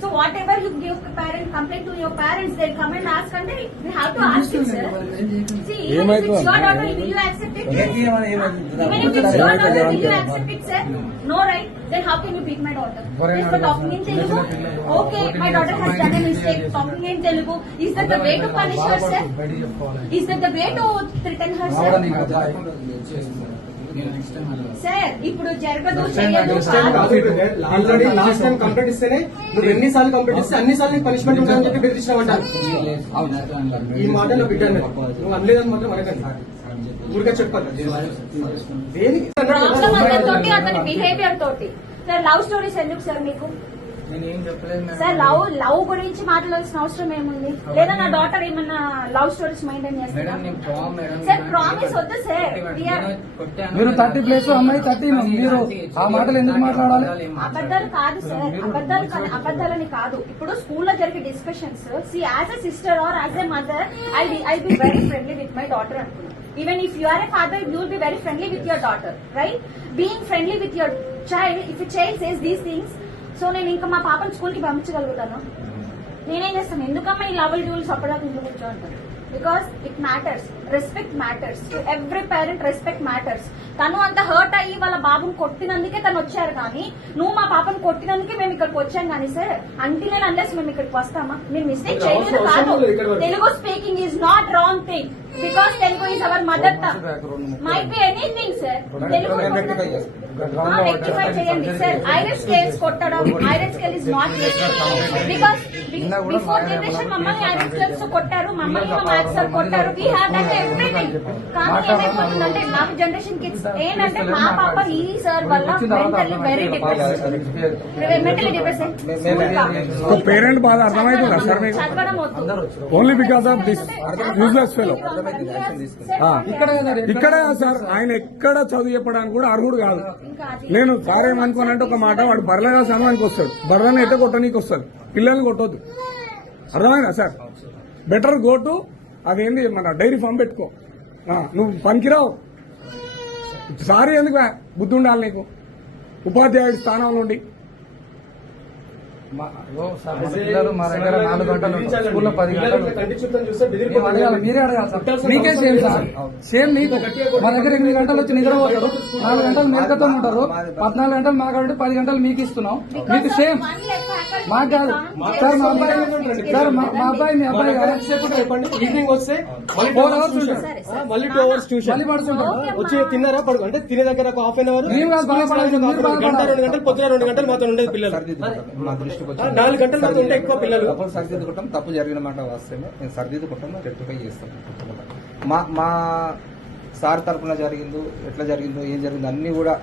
So whatever you give the parent complaint to your parents, they'll come and ask, and we have to ask you, sir. See, even if it's your daughter, will you accept it? Even if it's your daughter, will you accept it, sir? No, right? Then how can you beat my daughter? Just for talking in Telugu? Okay, my daughter has done a mistake. Talking in Telugu, is that the way to punish her, sir? Is that the way to threaten her, sir? Sir ఇప్పుడు జరగదు చేయదు already last time complete ఇస్తేనే నువ్వు ఎన్నిసార్లు complete ఇస్తే అన్నిసార్లు punishment ఉంటుందని చెప్పి బెదిరించినావంటారు. ఈ మాట నువ్వు బిడ్డాను నువ్వు అనలేదని మాత్రం అనకండి, ఊరికే చెప్పాలి. ప్రాబ్లం అందరితోటి అతని బిహేవియర్ తోటి. సార్ లవ్ స్టోరీస్ ఎందుకు సార్ మీకు? సార్ లవ్ గురించి మాట్లాడాల్సిన అవసరం ఏముంది? లేదా నా డాటర్ ఏమన్నా లవ్ స్టోరీస్ మెయింటైన్ చేస్తారా? సార్ ప్రామిస్ వద్దు సార్. మీరు 30 ప్లేస్ అమ్మాయి 30, మీరు ఆ మాటలు ఎందుకు మాట్లాడాలి? అబద్ధాలు కాదు సార్, అబద్ధాలని కాదు. ఇప్పుడు స్కూల్లో జరిగే discussions, see as a sister or as a mother I be very friendly with my daughter అనుకున్నాను. Even if you are a father, you will be very friendly with your daughter, right? Being friendly with your child, if a child says these things, so నేను ఇంకా మా పాపని school కి పంపించగలుగుతాను. నేనేం చేస్తాను, ఎందుకమ్మా ఈ లెవెల్ రూల్స్ అప్పటిదాకా ఇంట్లో కూర్చోంటాను? Because it matters, respect matters to every parent, respect matters. తను అంత హర్ట్ అయ్యి వాళ్ళ బాబుని కొట్టినందుకే తను వచ్చారు, కానీ నువ్వు మా పాపని కొట్టినందుకే మేము ఇక్కడికి వచ్చాం. కానీ సార్ అంటిల్ అండ్ అన్లెస్ మేము ఇక్కడికి వస్తామా? మీరు మిస్టేక్ చేయలేదు కాదు. Telugu speaking is not wrong thing, because Telugu is our mother tongue. Might be anything sir. Telugu rectify చేయండి సార్. ఐరన్ స్కేల్స్ కొట్టడం, iron scale is not because before generation మమ్మల్ని ఐరన్ స్కేల్స్ కొట్టారు, మమ్మల్ని మా మ్యాథ్స్ సార్ కొట్టారు. We have done everything. కానీ ఏమైపోతుందంటే నాకు జనరేషన్ కిడ్స్ ఏంటంటే మా పాప ఈ సార్ వల్ల మెంటల్లీ వెరీ డిప్రెస్డ్. పేరెంట్ బాధ అర్థమవుతుందా సార్ మీకు? చదవడం వద్దు, only because of this useless fellow. ఇక్కడే సార్ ఆయన ఎక్కడ చదువు చెప్పడానికి కూడా అర్హుడు కాదు. నేను సార్ ఏమనుకోనంటే ఒక మాట, వాడు బర్రెగా సమయానికి వస్తాడు, బర్రెని ఎట్ట కొట్టడానికి వస్తాడు, పిల్లల్ని కొట్టొద్దు. అర్థమైనా సార్? బెటర్ గో టు అదేంటి మన డైరీ ఫామ్ పెట్టుకో. నువ్వు పనికిరావు. సారీ ఎందుకు బుద్ధి ఉండాలి నీకు ఉపాధ్యాయుడి స్థానంలో ఉండి? పిల్లలు మా దగ్గర 4 గంటలు, స్కూల్లో 10 గంటలు. మీరే అడగాలి సార్, మీకే సేమ్ సార్, సేమ్ నీకు. మా దగ్గర 8 గంటలు వచ్చి నిద్రపోతారు, 4 గంటలు మేకతో ఉంటారు, 14 గంటలు మాకు కాబట్టి 10 గంటలు మీకు ఇస్తున్నాం. మీకు సేమ్, మాకు కాదు సార్. మా అబ్బాయి సార్, మా అబ్బాయి మీ అబ్బాయి చెప్పండి. ఈవినింగ్ వస్తే 4 అవర్స్ ఉంటారు, మళ్ళీ 2 అవర్స్ ట్యూషన్, మళ్ళీ పడుతుంటారు. వచ్చి తిన్నారా పడుకు అంటే తినే దగ్గర ఒక హాఫ్ అన్ అవర్, గంట 2 గంటలు, పొద్దున 2 గంటలు మాతో ఉండేది పిల్లలు. 4 గంటల తర్వాత ఉంటే ఎక్కువ పిల్లలు. సరిదిద్దుకుంటాం, తప్పు జరిగిన మాట వాస్తవమే, నేను సరిదిద్దుకుంటాం, రెక్టిఫై చేస్తాం. మా సార్ తరఫున జరిగిందో, ఎట్లా జరిగిందో, ఏం జరిగిందో అన్ని కూడా